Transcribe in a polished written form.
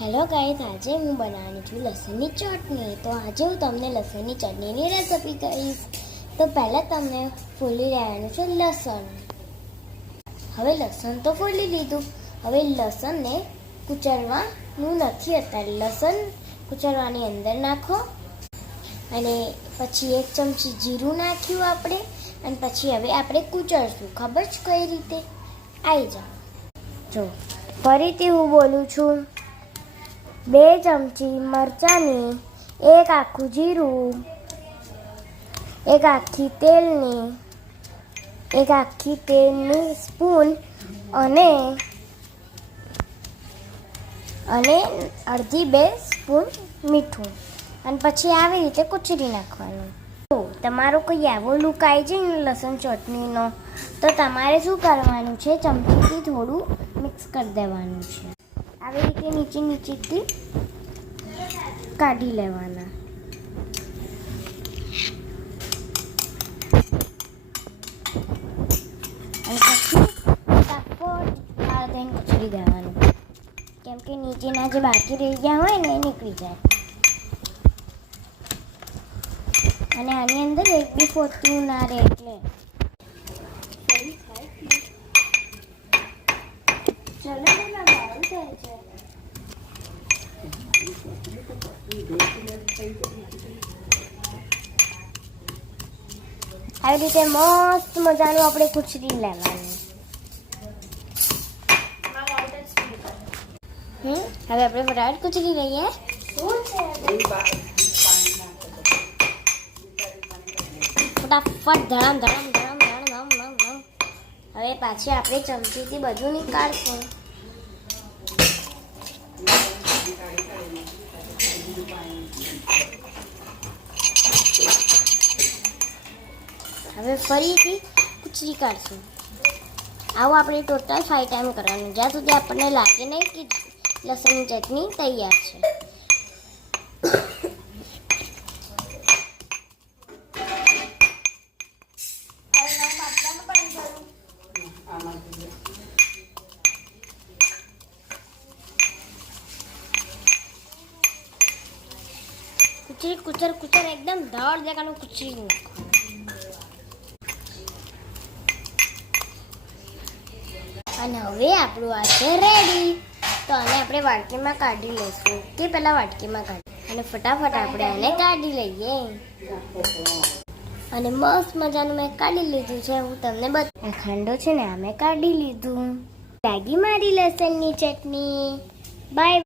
Hello guys, આજે હું બનાવવાની છું લસણની ચટણી. તો આજે હું તમને લસણની ચટણીની રેસિપી કહીશ. તો પહેલાં તમને ફોલી લેવાનું છે લસણ. હવે લસણ તો ફોલી લીધું. હવે લસણને કૂચરવાનું નથી અત્યારે. લસણ કૂચરવાની અંદર નાખો અને પછી 1 ચમચી જીરું નાખ્યું આપણે. અને પછી હવે આપણે કૂચરશું. ખબર છે કઈ રીતે? આવી જાઓ. જો ફરીથી હું બોલું છું. 2 ચમચી મરચાંની, 1 આખું જીરું, 1 આખી તેલની સ્પૂન અને અડધી 2 સ્પૂન મીઠું. અને પછી આવી રીતે કૂચરી નાખવાનું. તો તમારો કોઈ એવો લુક આવી જાય ને લસણ ચટણીનો, તો તમારે શું કરવાનું છે, ચમચીથી થોડું મિક્સ કરી દેવાનું છે. આવી રીતે નીચેથી કાઢી લેવાના. અને પછી ફટાફટ આ દહીં કચડી દેવાનું, કેમ કે નીચેના જે બાકી રહી ગયા હોય ને એ નીકળી જાય. અને આની અંદર એક બી ફોતરું ના રહે એટલે. ચલો એમાં બારું થાય છે. આવી રીતે મસ્ત મજાનું આપણે કૂચરી લેવાનું. હવે આપણે ફટાફટ કૂચરી લઈએ. ફટાફટ ધડામ. હવે પાછી આપણે ચમચીથી બધું નીકાળશું. હવે ફરીથી કૂચરી કાઢશું. આવું આપણે ટોટલ 5 ટાઈમ કરવાનું, જ્યાં સુધી આપણને લાગે નહીં કે લસણની ચટણી તૈયાર છે. કુચર એકદમ ધડ દેખાનું કૂચરી નાખવાનું. અને હવે આપણું આ છે રેડી. તો આને આપણે વાટકીમાં કાઢી લઈશું. તે પહેલાં વાટકીમાં કાઢી અને ફટાફટ આપણે આને કાઢી લઈએ. અને મસ્ત મજાનું મેં કાઢી લીધું છે. હું તમને આ ખાંડો છે ને આ મેં કાઢી લીધું. લાગી મારી લસણની ચટણી. બાય.